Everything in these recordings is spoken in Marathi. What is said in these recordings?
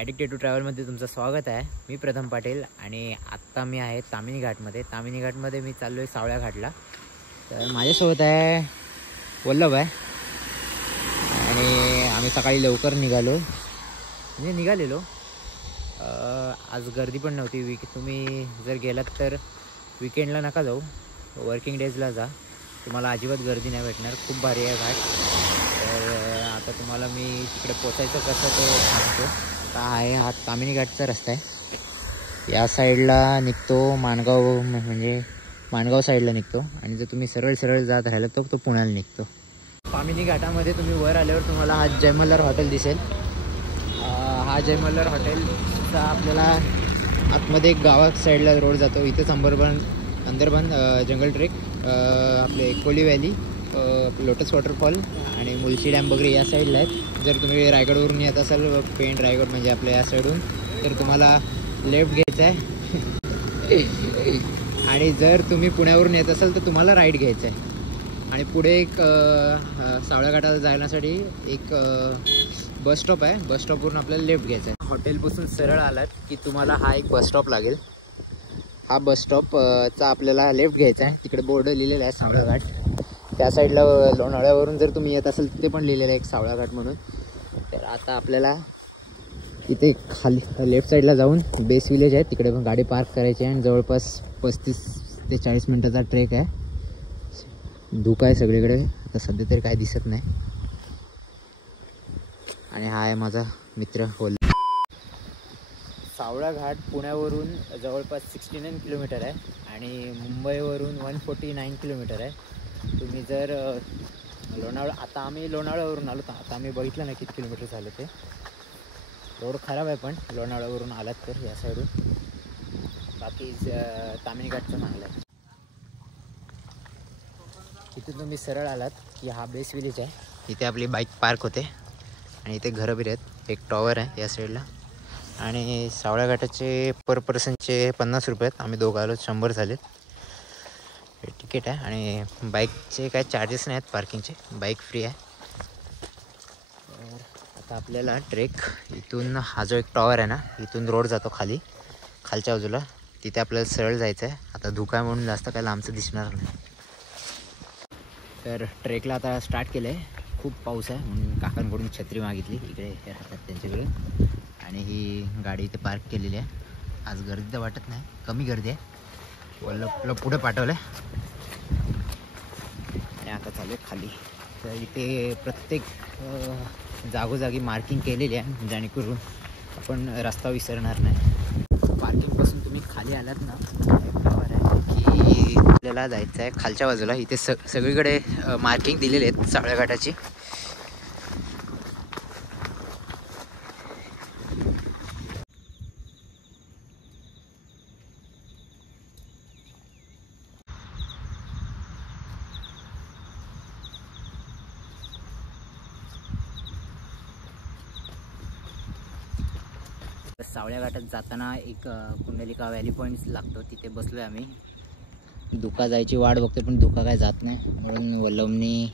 ॲडिक्टेड टू ट्रॅव्हलमध्ये तुमचं स्वागत आहे. मी प्रथम पाटील आणि आत्ता मी आहे तामिनी घाटमध्ये. तामिनी घाटमध्ये मी चाललो आहे सावळ्या घाटला. तर माझ्यासोबत आहे वल्लभ आहे आणि आम्ही सकाळी लवकर निघालेलो. आज गर्दी पण नव्हती. तुम्ही जर गेलात तर विकेंडला नका जाऊ, वर्किंग डेजला जा. तुम्हाला अजिबात गर्दी नाही भेटणार. खूप भारी आहे घाट. तर आता तुम्हाला मी तिकडे पोचायचं कसं ते सांगतो. हा तामिनी घाटचा रस्ता आहे. या साईडला निघतो माणगाव, म्हणजे माणगाव साईडला निघतो आणि जर तुम्ही सरळ जात राहिला तर तो पुण्याला निघतो. तामिनी घाटामध्ये तुम्ही वर आल्यावर तुम्हाला हा जयमल्लार हॉटेल दिसेल. हा जयमल्लार हॉटेलचा आपल्याला आतमध्ये एक गावा साईडला रोड जातो. इथेच अंदरबन जंगल ट्रेक, आपले कोली व्हॅली, लोटस वॉटरफॉल आणि मुलशी डॅम वगैरे या साईडला आहेत. जर तुम्ही रायगडवरून येत असाल, पेंट रायगड म्हणजे आपल्या या साईडून, तर तुम्हाला लेफ्ट घ्यायचं आहे. आणि जर तुम्ही पुण्यावरून येत असाल तर तुम्हाला राईट घ्यायचं आहे. आणि पुढे एक सावळ्या घाटाला जाण्यासाठी एक बस स्टॉप आहे. बस स्टॉपवरून आपल्याला लेफ्ट घ्यायचं आहे. हॉटेलपासून सरळ आलात की तुम्हाला हा एक बस स्टॉप लागेल. हा बस स्टॉपचा आपल्याला लेफ्ट घ्यायचा आहे. तिकडे बोर्ड लिहिलेला आहे सावळा घाट. त्या साईडला लोणावळ्यावरून जर तुम्ही येत असाल तिथे पण लिहिलेलं आहे एक सावळा घाट म्हणून. तर आता आपल्याला इथे खाली लेफ्ट साईडला जाऊन बेस विलेज आहे, तिकडे पण गाडी पार्क करायची आहे. आणि जवळपास 35 ते 40 मिनटाचा ट्रेक आहे. धुकं आहे सगळीकडे, आता सध्या तरी काय दिसत नाही. आणि हा आहे माझा मित्र वल्लभ. सावळा घाट पुण्यावरून जवळपास 69 किलोमीटर आहे आणि मुंबईवरून 149 किलोमीटर आहे. तुम्ही जर आता आम्ही लोणावळ्यावरून आलो, तर आता आम्ही बघितलं नाही किती किलोमीटर झालं ते. रोड खराब आहे पण लोणावळ्यावरून आलात तर या साईडून. बाकी तामिनी घाटचं चांगलं आहे. इथून तुम्ही सरळ आलात की हा बेस विलेज आहे. इथे आपली बाईक पार्क होते आणि इथे घरं बिर आहेत. एक टॉवर आहे या साईडला. आणि सावळ्या घाटाचे पर पर्सनचे 50 रुपये आहेत. आम्ही दोघं आलो, 100 झालेत. हे तिकीट आहे. आणि बाईकचे काय चार्जेस नाही आहेत पार्किंगचे, बाईक फ्री आहे. तर आता आपल्याला ट्रेक इथून, हा जो एक टॉवर आहे ना, इथून रोड जातो खालच्या बाजूला, तिथे आपल्याला सरळ जायचं आहे. आता धुका आहे म्हणून जास्त काय लांबचं दिसणार नाही. तर ट्रेकला आता स्टार्ट केलं आहे. खूप पाऊस आहे म्हणून काकांकडून छत्री मागितली, इकडे राहतात त्यांच्याकडे. आणि ही गाडी इथे पार्क केलेली आहे. आज गर्दी तर वाटत नाही, कमी गर्दी आहे. वल्लभला पुढे पाठवलं आहे आणि आता चालू आहे खाली. तर इथे प्रत्येक जागोजागी मार्किंग केलेली आहे जेणेकरून आपण रस्ता विसरणार नाही. पार्किंगपासून तुम्ही खाली आलात ना, एक टॉवर आहे की आपल्याला जायचं आहे खालच्या बाजूला. इथे सगळीकडे मार्किंग दिलेले आहेत सावळ्या घाटाची. सावळ्या घाटात जाताना एक कुंडलिका व्हॅली पॉईंट लागतो, तिथे बसलो आहे आम्ही. धुका जायची वाट बघतो पण धुका काय जात नाही, म्हणून वल्लभनी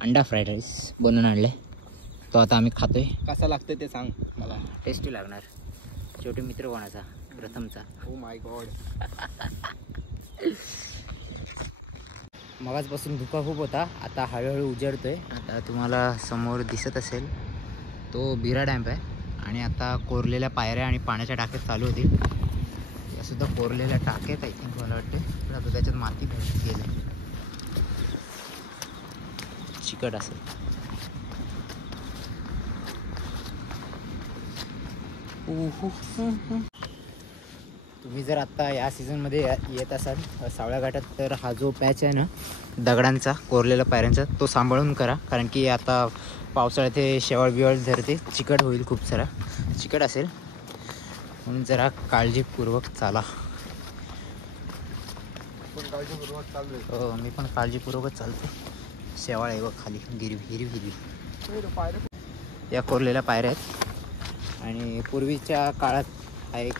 अंडा फ्राईड राईस बनवून आणले. तो आता आम्ही खातोय. कसा लागतं ते सांग मला. टेस्टी लागणार. शेवटी मित्र कोणाचा? प्रथमचा. Oh my God. मगाचपासून धुका खूप होता, आता हळूहळू उजळतोय. आता तुम्हाला समोर दिसत असेल तो बिरा डॅम्प आहे. आणि आता कोरलेल्या पायऱ्या आणि पाण्याच्या टाक्यात चालू होतील. यासुद्धा कोरलेल्या टाक्यात आय थिंक, मला वाटते. पण आता त्याच्यात माती गेली, चिकट असेल. तुम्ही जर आत्ता या सीझनमध्ये येत असाल सावळ्या घाटात, तर हा जो पॅच आहे ना दगडांचा, कोरलेल्या पायऱ्यांचा, तो सांभाळून करा. कारण की आता पावसाळ्यात हे शेवाळ बिवाळ धरते, चिकट होईल, खूप सारा चिकट असेल, म्हणून जरा काळजीपूर्वक चाला. हो, मी पण काळजीपूर्वकच चालते. शेवाळ आहे बघ खाली, हिरवी. या कोरलेल्या पायऱ्या आहेत. आणि पूर्वीच्या काळात हा एक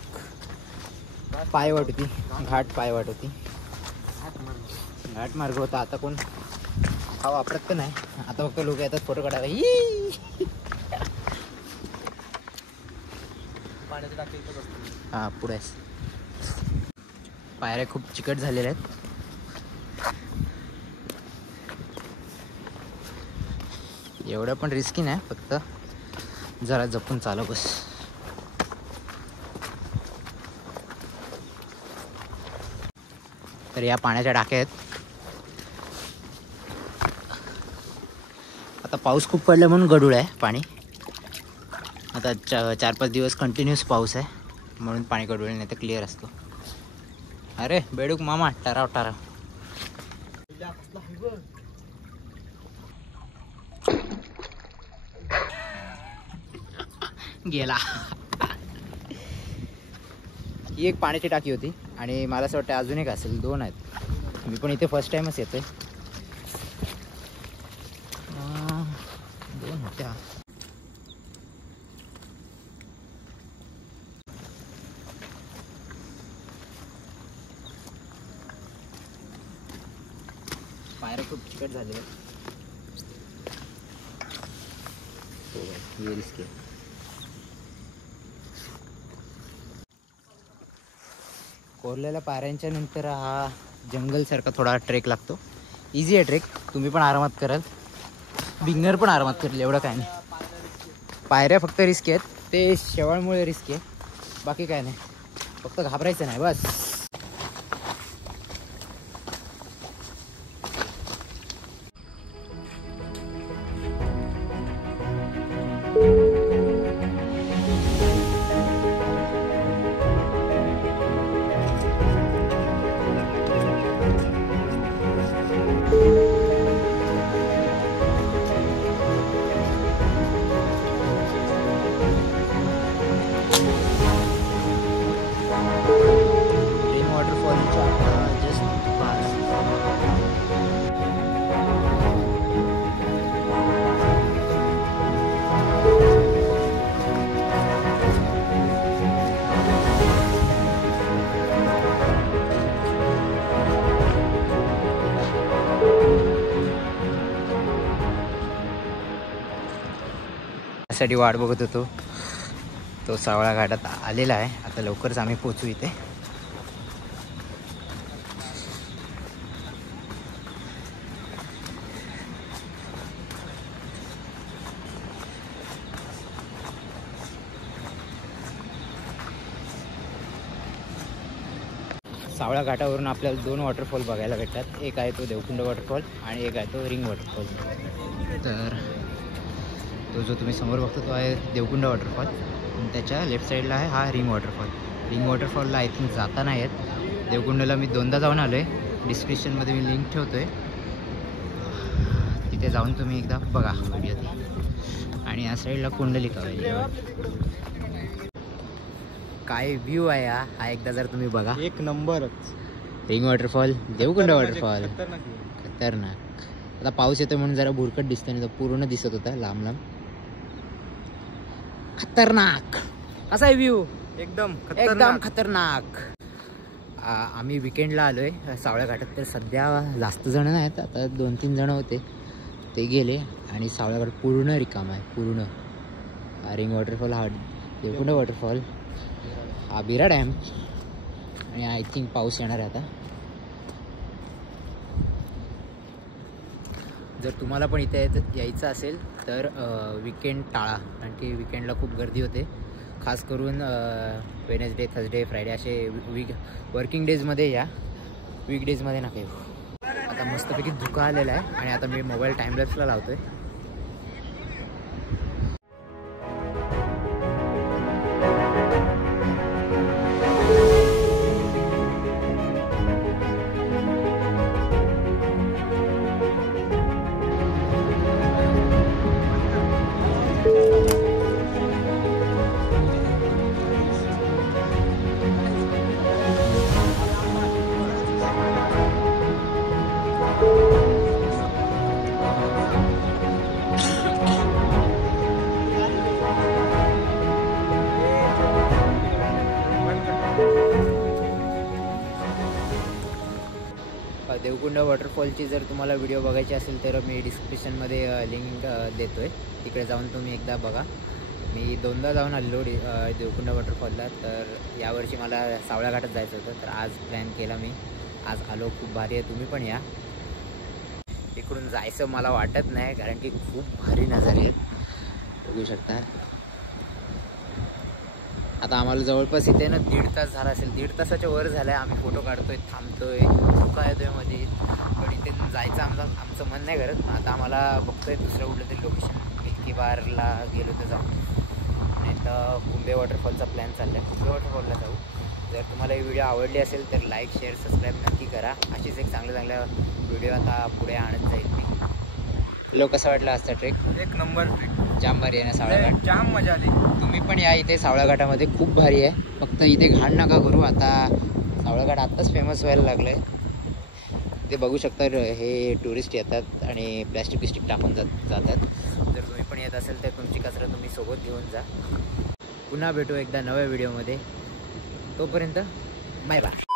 पायवाट होती, घाट पायवाट होती, घाट मार्ग होता. आता कोण हा वापरत तर नाही, आता फक्त लोक येतात फोटो काढायला. पाण्याची टाकी इथंच असते. हां पुढे पायऱ्या खूप चिकट झालेल्या आहेत. एवढं पण रिस्की नाही, फक्त जरा जपून चालव बस. तर या पाण्याच्या टाक्या आहेत. आता पाऊस खूप पडला म्हणून गढूळ आहे पाणी. आता 4-5 दिवस कंटिन्यूस पाऊस आहे म्हणून पाणी गढूळ, नाही तर क्लिअर असतो. अरे बेडूक मामा टराव टराव गेला. ही एक पाण्याची टाकी होती आणि मला असं वाटतं अजून एक असेल, 2 आहेत. मी पण इथे फर्स्ट टाइमच येतोय. 2 होत्या. पायऱ्या खूप चिकट झाले. हे रिस्क आहे. कोरलेल्या पायऱ्यांच्या नंतर हा जंगलसारखा थोडा ट्रेक लागतो. इझी आहे ट्रेक, तुम्ही पण आरामात कराल, बिगनर पण आरामात करेल, एवढं काय नाही. पायऱ्या फक्त रिस्की आहेत, ते शेवाळमुळे रिस्की आहे, बाकी काय नाही. फक्त घाबरायचं नाही बस. साठी वाट बघत होतो. तो सावळा घाटात आलेला आहे. आता लवकरच आम्ही पोहोचू इथे. सावळा घाटावरून आपल्याला 2 वॉटरफॉल बघायला भेटतात. एक आहे तो देवकुंड वॉटरफॉल आणि एक आहे तो रिंग वॉटरफॉल. तर तो जो तुम्ही समोर बघतो तो आहे देवकुंड वॉटरफॉल आणि त्याच्या लेफ्ट साईडला आहे हा रिंग वॉटरफॉल. रिंग वॉटरफॉलला आय थिंक जाता नाही आहेत. देवकुंडला मी 2दा जाऊन आलो आहे. डिस्क्रिप्शनमध्ये मी लिंक ठेवतो आहे, तिथे जाऊन तुम्ही एकदा बघा व्हिडिओ ते. आणि या साईडला कुंडलिका आहे. काय व्ह्यू आहे हा एकदा जर तुम्ही बघा. एक नंबरच. रिंग वॉटरफॉल, देवकुंड वॉटरफॉल खतरनाक. आता पाऊस येतो म्हणून जरा भुरकट दिसतं, नाही तर पूर्ण दिसत होता लांब लांब. खतरनाक असा आहे व्ह्यू, एकदम खतरनाक. आम्ही विकेंडला आलो आहे सावळ्या घाटात. तर सध्या जास्त जण नाहीत, आता 2-3 जण होते, ते गेले आणि सावळ्या घाट पूर्ण रिकाम आहे. पूर्ण रिंग वॉटरफॉल, हा देवकुंड वॉटरफॉल, हा बिरा डॅम आणि आय थिंक पाऊस येणार आहे आता. जर तुम्हाला पण इथे यायचं असेल तर विकेंड टाळा, कारण की विकेंडला खूप गर्दी होते. खास करून वेडनेसडे, थर्सडे, फ्रायडे असे वर्किंग डेजमध्ये या, वीकडेजमध्ये नका येऊ. आता मस्तपैकी धुकं आलेला आहे आणि आता मी मोबाईल टाईमलॅप्सला लावतो आहे. देवकुंड वॉटरफॉलची जर तुम्हाला व्हिडिओ बघायची असेल तर मी डिस्क्रिप्शनमध्ये लिंक देतो आहे, तिकडे जाऊन तुम्ही एकदा बघा. मी 2दा जाऊन आलेलो देवकुंडा वॉटरफॉलला. तर यावर्षी मला सावळ्या घाटात जायचं होतं, तर आज प्लॅन केला मी. आज आलो. खूप भारी आहे, तुम्ही पण या. इकडून जायचं मला वाटत नाही, कारण की खूप भारी नजारे आहेत, बघू शकता. आता आम्हाला जवळपास इथे ना 1.5 तास झाला असेल, 1.5 तासाच्या वर झालं आहे. आम्ही फोटो काढतोय, थांबतोय, धोका येतोय मध्ये, पण इथे जायचं आमचं मन नाही करत. आता आम्हाला बघतोय दुसरं कुठलं तरी लोकेशन, मिल्की बारला गेलो तर जाऊ, नाही तर कुंभे वॉटरफॉलचा प्लॅन चालला आहे. कुंभे वॉटरफॉलला जाऊ. जर तुम्हाला ही व्हिडिओ आवडली असेल तर लाईक, शेअर, सबस्क्राईब नक्की करा. अशीच एक चांगल्या व्हिडिओ आता पुढे आणत जाईल मी. लोक कसं वाटलं आजचा ट्रेक? एक नंबर ट्रेक, जाम भारी आहे ना सावळा घाट. जाम मजा आली. तुम्ही पण या इथे सावळा घाटामध्ये, खूप भारी आहे. फक्त इथे घाण नका करू. आता सावळा घाट आत्ताच फेमस व्हायला लागलं आहे. ते बघू शकता, हे टुरिस्ट येतात आणि प्लॅस्टिक टाकून जातात. जर तुम्ही पण येत असेल तर तुमची कचरा तुम्ही सोबत घेऊन जा. पुन्हा भेटू एकदा नव्या व्हिडिओमध्ये. तोपर्यंत बाय बाय.